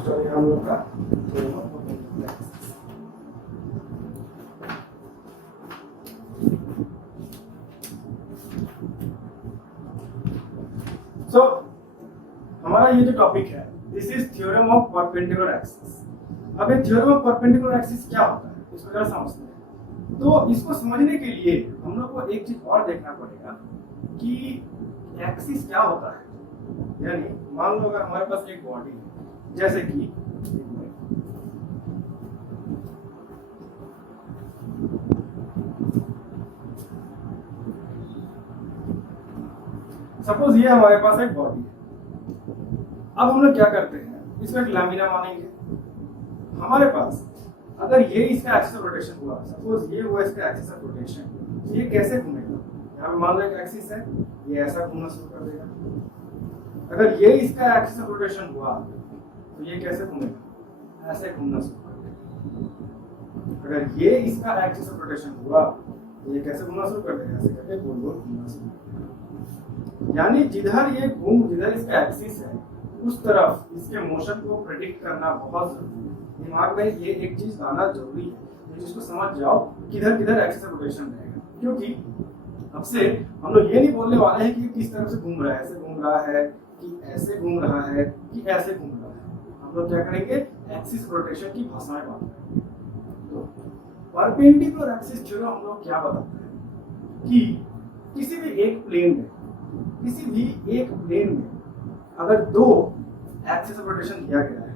Next हो गया हम लोग का थ्योरम ऑफ परपेंडिकुलर एक्सिस। सो हमारा ये जो टॉपिक है this is theorem of perpendicular axis. अब ये थ्योरम ऑफ परपेंडिकुलर एक्सिस क्या होता है इसको जरा समझते हैं। तो इसको समझने के लिए हम लोग को एक चीज और देखना पड़ेगा कि एक्सिस क्या होता है। यानी मान लो अगर हमारे पास एक बॉडी है जैसे कि सपोज ये हमारे पास एक बॉडी है। अब हम लोग क्या करते हैं इसको एक लैमिना मानेंगे। हमारे पास अगर ये इसका एक्सिस ऑफ रोटेशन हुआ, सपोज ये हुआ इसका एक्सिस ऑफ रोटेशन, तो ये कैसे घूमेगा? यहाँ पे मान लो एक एक्सिस है, ये ऐसा घूमना शुरू कर देगा। अगर ये इसका एक्सिस ऑफ रोटेशन हुआ तो ये कैसे घूमेगा? ऐसे घूमना शुरू कर देगा। अगर ये इसका एक्सिस ऑफ रोटेशन हुआ तो ये कैसे घूमना शुरू कर देगा? ऐसे करके गोल गोल घूमना शुरू कर देगा। यानी जिधर इसका एक्सिस है उस तरफ इसके मोशन को प्रेडिक्ट करना बहुत जरूरी है। दिमाग में ये एक चीज लाना जरूरी है, ये चीज को समझ जाओ किधर किधर एक्सिस ऑफ रोटेशन रहेगा। क्योंकि अब से हम लोग ये नहीं बोलने वाले हैं कि किस तरफ से घूम रहा है, ऐसे घूम रहा है कि ऐसे घूम रहा है कि ऐसे घूम रहा है। हम लोग क्या करेंगे एक्सिस ऑफ रोटेशन की भाषाएं बात करेंगे। तो परपेंडिकुलर एक्सिस थ्योरम हम लोग क्या बताता है कि किसी भी एक प्लेन में अगर दो एक्सिस ऑफ रोटेशन दिया गया है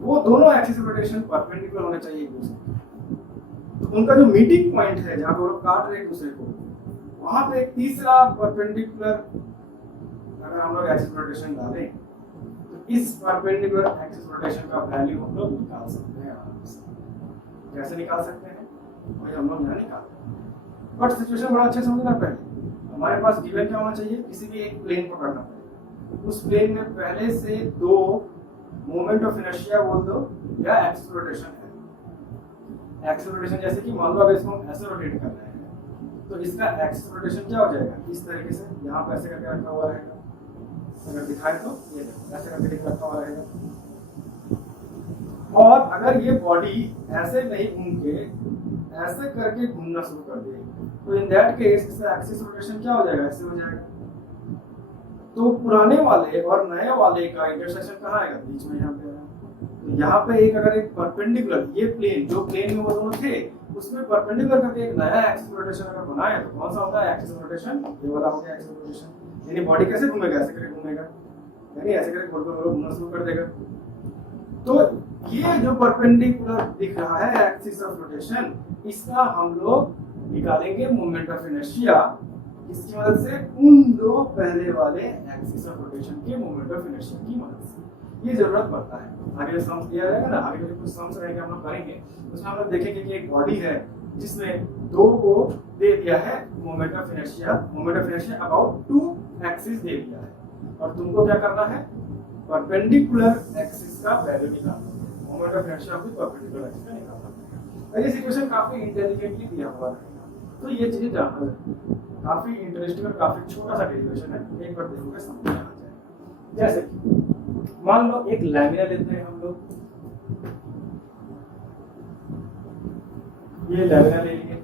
वो दोनों एक्सिस ऑफ रोटेशन परपेंडिकुलर होने चाहिए एक दूसरे के। तो उनका जो मीटिंग पॉइंट है जहां पे वो लोग काट रहे हैं एक दूसरे को, वहां पे एक तीसरा परपेंडिकुलर अगर हम लोग एक्सिस ऑफ रोटेशन डालें तो इस परपेंडिकुलर एक्सिस ऑफ रोटेशन का वैल्यू हम लोग निकाल सकते हैं आराम से। कैसे निकाल सकते हैं वही हम लोग यहाँ निकालते हैं। बट सिचुएशन बड़ा अच्छे समझना पहले। हमारे पास गिवन क्या होना चाहिए? किसी भी एक प्लेन पकड़ना पड़ेगा। उस प्लेन में पहले से दो मोमेंट ऑफ इनर्शिया बोल दो या एक्सिस रोटेशन है। एक्सिस रोटेशन जैसे कि मान लो अगर इसको हम ऐसे रोटेट कर रहे हैं तो इसका एक्सिस रोटेशन क्या हो जाएगा? इस तरीके से यहाँ पे ऐसे करके रखा हुआ रहेगा। अगर दिखाए तो ये देखो ऐसे करके रखा हुआ रहेगा। और अगर ये बॉडी ऐसे नहीं घूम के ऐसे करके घूमना शुरू कर दे तो इन दैट केस इसका एक्सिस रोटेशन क्या हो जाएगा? ऐसे हो जाएगा। तो पुराने वाले और नए वाले का इंटरसेक्शन कहाँ आएगा? बीच में यहाँ पे आएगा। तो यहाँ पे एक अगर एक परपेंडिकुलर ये प्लेन जो प्लेन में वो दोनों थे उसमें परपेंडिकुलर करके एक नया एक्सिस रोटेशन अगर बनाए तो कौन सा होता है? Axis rotation. ये वाला हो गया एक्सिस रोटेशन। यानी बॉडी कैसे घूमेगा? ऐसे करके घूमेगा, यानी ऐसे करके गोल गोल घूमना शुरू कर देगा। तो ये जो परपेंडिकुलर दिख रहा है एक्सिस ऑफ रोटेशन, इसका हम लोग निकालेंगे मोमेंट ऑफ इनर्शिया। इसकी मदद से उन दो पहले वाले एक्सिस ऑफ रोटेशन के मोमेंट ऑफ इनर्शिया की मदद से ये जरूरत पड़ता है। आगे जो सम्स दिया जाएगा ना, आगे जो कुछ सम्स रहेंगे हम लोग करेंगे उसमें हम लोग देखेंगे कि एक बॉडी है जिसमें दो को दे दिया है moment of inertia about two axis दे दिया है और तुमको क्या करना है? परपेंडिकुलर एक्सिस का वैल्यू निकालना है। मोमेंट ऑफ इनर्शिया भी परपेंडिकुलर एक्सिस का निकालना है। ये सिचुएशन काफी इंटेलिजेंटली दिया हुआ है तो ये चीजें जानना है। काफी इंटरेस्टिंग और काफी छोटा सा डेरिवेशन है, एक बार देखोगे समझ में आ जाएगा। जैसे कि मान लो एक लैमिना लेते हैं हम लोग, ये लैमिना ले लिए।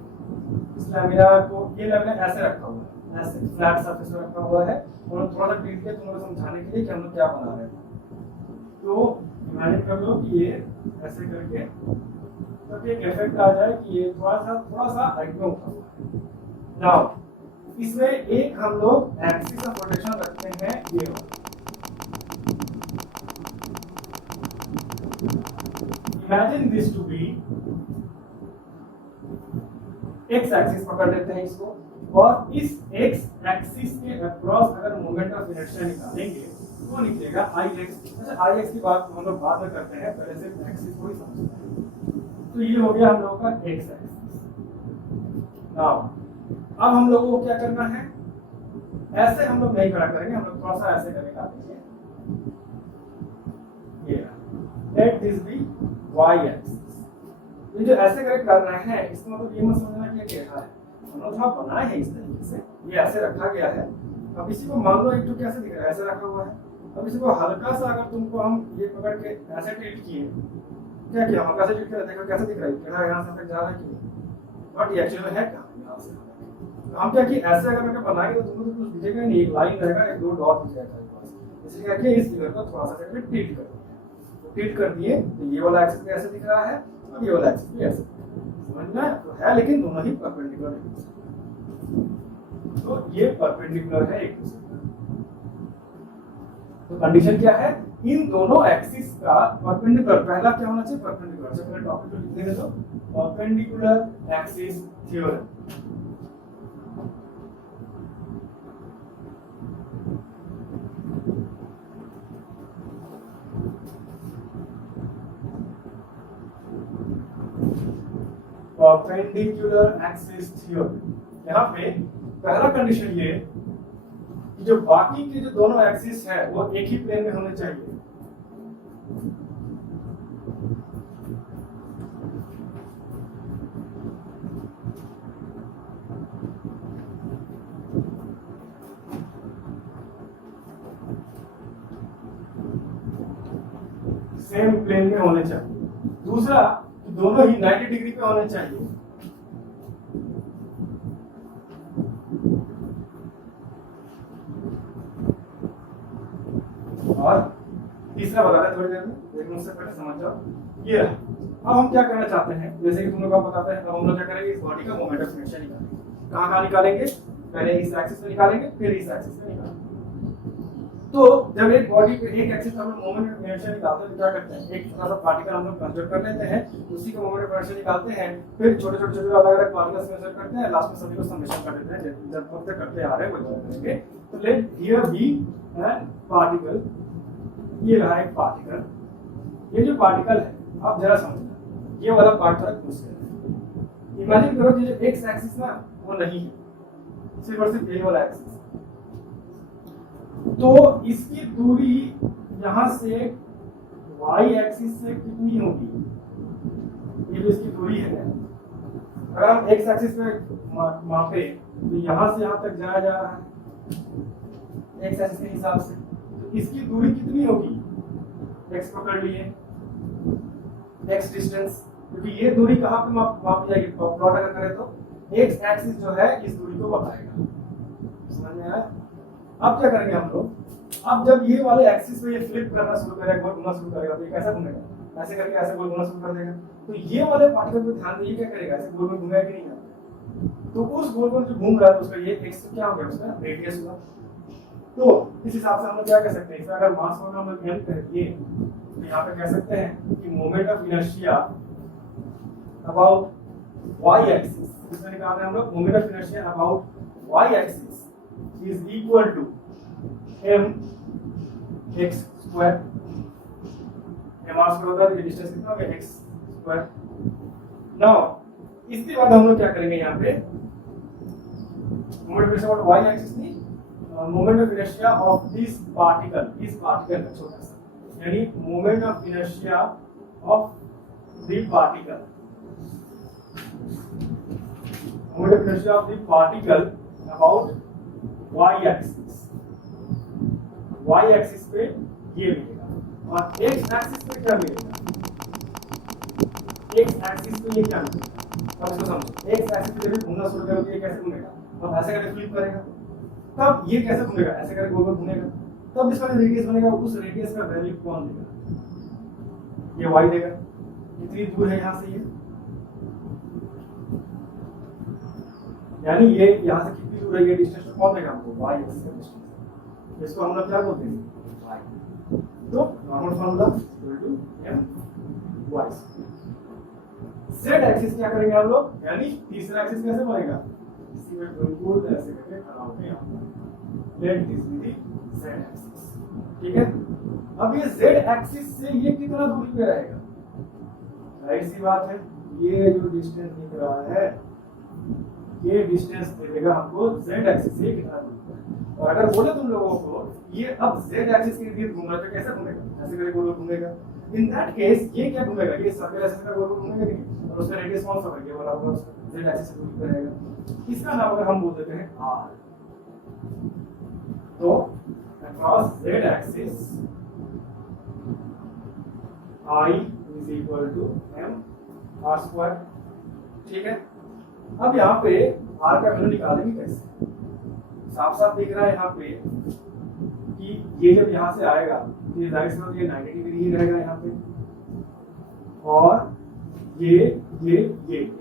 इस लैमिना को ये लैमिना ऐसे रखा हुआ है, ऐसे फ्लैट सरफेस पे रखा हुआ है और थोड़ा सा टिल्ट के तुमको समझाने के लिए कि हम लोग क्या बना रहे हैं। तो इमेजिन कर लो कि ये ऐसे करके तब एक इफेक्ट आ जाए कि ये थोड़ा सा हाइट में उठा हुआ है। नाउ इसमें एक हम लोग एक्सिस ऑफ रोटेशन रखते हैं ये वाला। Imagine this to be X axis पकड़ लेते हैं इसको और इस एक्स एक्सिस के अक्रॉस अगर मोमेंट ऑफ इनर्शिया निकालेंगे तो निकलेगा आई एक्स। अच्छा आई एक्स की बात हम लोग बाद में करते हैं, पहले से एक्सिस को ही समझते हैं। तो ये हो गया हम लोगों का एक्स एक्सिस। नाउ अब हम लोगों को क्या करना है? ऐसे हम लोग नहीं खड़ा करेंगे, हम लोग थोड़ा सा ऐसे करके काटेंगे। ये let this be Y axis. ये जो ऐसे करके कर रहे हैं इसका मतलब ये मत समझना कि ये क्या है, हम लोग थोड़ा बनाए हैं इस तरीके से, ये ऐसे रखा गया है। अब इसी को मान लो एक तो कैसे दिख रहा है? ऐसे रखा हुआ है। अब इसको हल्का सा अगर तुमको हम ये पकड़ के ऐसे ट्रीट किए, क्या किया हल्का से ट्रीट किया, देखो कैसे दिख रहा है, टेढ़ा यहाँ से तक जा रहा है कि नहीं, बट ये एक्चुअली है कहाँ यहाँ से। तो हम क्या किए ऐसे अगर करके बनाएंगे तो तुमको तो कुछ दिखेगा नहीं, एक लाइन रहेगा, एक दो डॉट दिख जाएगा बस। इसलिए क्या किया इस फिगर को थोड़ा सा करके ट्रीट कर दिया, तो ट्रीट कर दिए तो ये वाला एक्सिस भी ऐसे दिख रहा है और ये वाला एक्सिस भी ऐसे, समझना तो है, लेकिन दोनों ही परपेंडिकुलर है, तो ये परपेंडिकुलर है एक दूसरे। तो कंडीशन क्या है, इन दोनों एक्सिस का परपेंडिकुलर, पहला क्या होना चाहिए परपेंडिकुलर, सबसे पहले टॉपिक को लिख लेंगे तो perpendicular axis theorem. Perpendicular axis theorem, यहाँ पे पहला कंडीशन ये कि जो बाकी के जो दोनों एक्सिस है वो एक ही प्लेन में होने चाहिए। सेम प्लेन में होने चाहिए। दूसरा दोनों ही 90 डिग्री पे होने चाहिए। और तीसरा बता रहे थोड़ी देर में, लेकिन उससे पहले समझ जाओ ये रहा। अब हम क्या करना चाहते हैं, जैसे कि तुम लोग को पता है, अब हम लोग क्या करेंगे, इस बॉडी का मोमेंट ऑफ इनर्शिया निकालेंगे। कहाँ कहाँ निकालेंगे, पहले इस एक्सिस पे निकालेंगे, फिर इस एक्सिस पे निकालेंगे। तो जब एक बॉडी पे एक एक्सिस पे हम लोग मोमेंट ऑफ इनर्शिया निकालते हैं तो क्या करते हैं, एक छोटा सा पार्टिकल हम लोग कंसीडर कर लेते हैं, उसी का मोमेंट ऑफ इनर्शिया निकालते हैं, फिर छोटे छोटे छोटे अलग अलग पार्टिकल्स कंसीडर करते हैं, लास्ट में सभी को समेशन कर देते हैं, जब तक करते आ रहे हैं वो करेंगे। तो लेट हियर बी पार्टिकल, ये रहा एक पार्टिकल, ये जो पार्टिकल है आप जरा समझना, ये वाला पार्ट थोड़ा मुश्किल है। इमेजिन करो कि जो एक्स एक्सिस ना वो नहीं है, सिर्फ और सिर्फ ये वाला एक्सिस, तो इसकी दूरी यहां से वाई एक्सिस से कितनी होगी, ये जो इसकी दूरी है, अगर हम एक्स एक्सिस पे मापे तो यहां से यहां तक जाया जा रहा है एक्स एक्सिस के हिसाब से, तो इसकी दूरी कितनी होगी, एक्स पकड़ लिए, एक्स डिस्टेंस, क्योंकि ये दूरी कहां पे मापी जाएगी, प्लॉट अगर करें तो एक्स एक्सिस जो है इस दूरी को बताएगा। समझ में आया? अब क्या करेंगे हम लोग, अब जब ये वाले एक्सिस पे ये फ्लिप करना शुरू करेगा, गोल घूमना शुरू करेगा, तो ये कैसे घूमेगा, ऐसे करके ऐसे गोल घूमना शुरू कर देगा। तो ये वाले पार्टिकल पे ध्यान दीजिए, क्या करेगा, ऐसे गोल में घूमेगा कि नहीं, तो उस गोल गोल जो घूम रहा है उसका ये एक्स क्या हो गया, उसका रेडियस हुआ। तो इस हिसाब से हम लोग क्या कह सकते हैं, इसका अगर मास होगा हम लोग m करेंगे तो यहाँ पे कह सकते हैं कि moment of inertia about y axis, इसमें निकालते हैं हम लोग moment of inertia about y axis is equal to m x square, m r square होता है, डिस्टेंस कितना हो गया x स्क्वायर। नाउ इसके बाद हम लोग क्या करेंगे, यहाँ पे moment of inertia about y axis नहीं, moment of inertia of this particle, इस पार्टिकल का छोटा सा, यानी moment of inertia of the particle, moment of inertia of the particle about y axis, y axis पे ये मिलेगा, और x एक्सिस पे क्या मिलेगा, x एक्सिस पे ये क्या मिलेगा, अब इसको समझो, x एक्सिस पे जब घूमना शुरू करोगे ये कैसे घूमेगा, अब ऐसे करके फ्लिप करेगा, तब ये कैसे घूमेगा, ऐसे करके गोल गोल घूमेगा, तब इसका जो रेडियस बनेगा उस रेडियस का वैल्यू कौन देगा, ये y देगा, कितनी दूर है यहाँ से ये, यानी ये यहाँ से कितनी दूर है, ये डिस्टेंस कौन देगा हमको, y एक्सिस का डिस्टेंस, इसको हम लोग क्या बोलते हैं y, तो normal formula equal to m y। z axis क्या करेंगे हम लोग, यानी तीसरा एक्सिस कैसे बनेगा, इसी में बिल्कुल ऐसे करके खड़ा होकर यहाँ late this be the z axis, ठीक है। अब ये z एक्सिस से ये कितना दूरी पे रहेगा, जाहिर सी बात है ये जो डिस्टेंस दिख रहा है ये डिस्टेंस देगा हमको z एक्सिस से कितना दूर है। और अगर बोले तुम लोगों को ये अब z एक्सिस के इर्द घूम रहा है तो कैसे घूमेगा, ऐसे करके गोल घूमेगा, इन दैट केस ये क्या घूमेगा, ये सर्कल एक्सिस का गोल घूमेगा कि नहीं, और उसका रेडियस कौन सा होगा, ये वाला होगा, z एक्सिस से दूर पे रहेगा। इसका नाम अगर हम बोल देते हैं r, तो across z axis I is equal to m r square। ठीक है, अब यहाँ पे r का वैल्यू निकालेंगे कैसे? साफ साफ दिख रहा है यहाँ पे कि ये जब यहाँ से आएगा तो ये जाहिर सी बात ये 90 डिग्री ही रहेगा यहाँ पे, और ये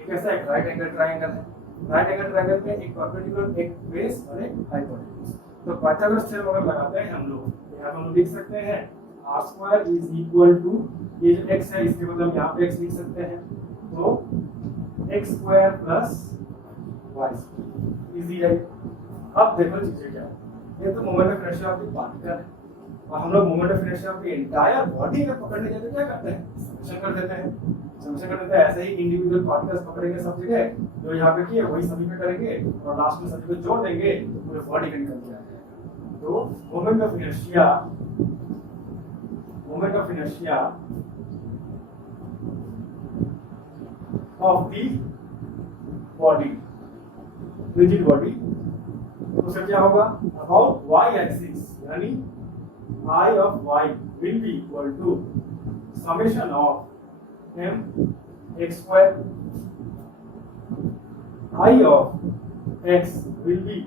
कैसा है? राइट एंगल ट्रायंगल है। राइट एंगल ट्रायंगल में एक परपेंडिकुलर, एक बेस और एक हाइपोटेन्यूज। तो पाइथागोरस थ्योरम अगर लगाते हैं हम लोग, यहाँ पे हम लिख सकते हैं r square is equal to, ये जो x है इसके मतलब यहाँ पे x लिख सकते हैं, तो x square plus y square easy है। अब देखो चीजें क्या है, ये तो moment of inertia of the particle है, और हम लोग moment of inertia of the entire body में पकड़ने जाते क्या करते हैं? समेशन कर देते हैं। समेशन कर देते हैं, ऐसे ही इंडिविजुअल पार्टिकल्स पकड़ेंगे सब जगह, जो यहाँ पे किए वही सभी पे करेंगे, और लास्ट में सभी को जोड़ देंगे, पूरे बॉडी का निकल जाएगा। तो moment of inertia of the body, rigid body, तो सर क्या होगा? अबाउट y एक्सिस, यानी I of y will be equal to summation of m x square, I of x will be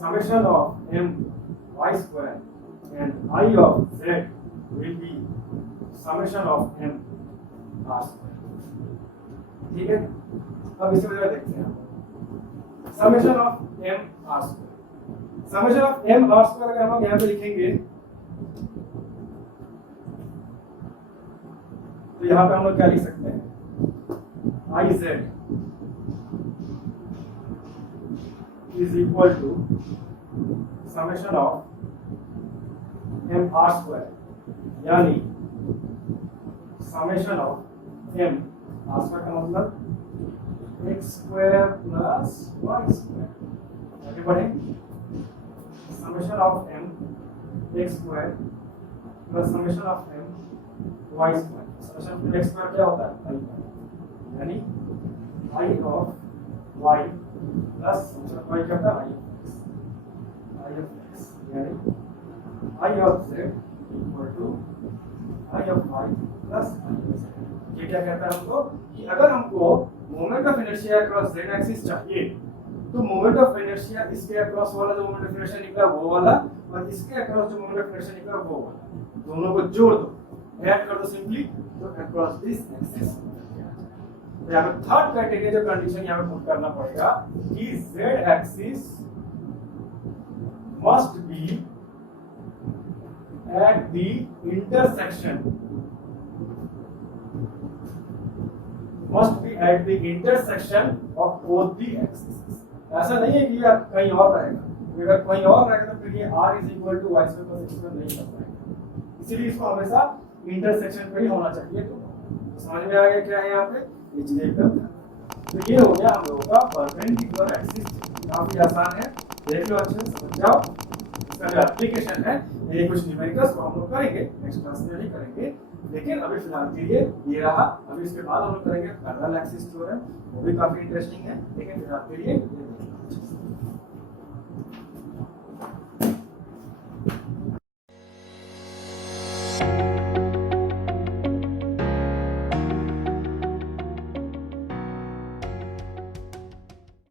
summation of m y square, and I of z will be summation of m r square। ठीक है, अब इसे वजह देखते हैं। Summation of m r square, summation of m r square अगर हम यहाँ पे लिखेंगे तो यहाँ पे हम लोग क्या लिख सकते हैं? I z is equal to summation of m r square, यानी summation of m r square का मतलब x square plus y square। आगे बढ़े, summation of m x square plus summation of m y square। summation of x square क्या होता है? I, यानी I of y plus summation of y क्या होता है? I of x, यानी I of z equal to I of y plus I of z। ये क्या कहता है हमको कि अगर हमको moment of inertia across z axis चाहिए, तो मोमेंट ऑफ इनर्शिया इसके अक्रॉस वाला जो मोमेंट ऑफ इनर्शिया निकला वो वाला, और इसके अक्रॉस जो मोमेंट ऑफ इनर्शिया निकला वो वाला, दोनों को जोड़ दो, ऐड कर दो सिंपली, तो अक्रॉस दिस एक्सिस। तो यहाँ पे थर्ड क्राइटेरिया जो कंडीशन यहाँ पे पुट करना पड़ेगा कि z axis must be at the intersection, must be at the intersection of both the axes। ऐसा नहीं है कि यार कहीं और रहेगा, अगर कहीं और रहेगा तो फिर ये r is equal to y square plus x square नहीं कर पाएगा, इसीलिए इसको हमेशा इंटरसेक्शन पे ही होना चाहिए। तो समझ में आ गया क्या है यहाँ पे? ये चीजें एकदम। तो ये हो गया हम लोगों का परपेंडिकुलर एक्सिस, काफी आसान है, देख लो अच्छे से समझ जाओ। इसका जो एप्लीकेशन है ये कुछ न्यूमेरिकल्स को हम लोग करेंगे, नेक्स्ट क्लास में नहीं करेंगे, लेकिन अभी फिलहाल के लिए ये रहा। अभी इसके बाद हम लोग करेंगे पैरेलल एक्सिस थ्योरम, वो भी काफी इंटरेस्टिंग है, लेकिन फिलहाल के लिए ये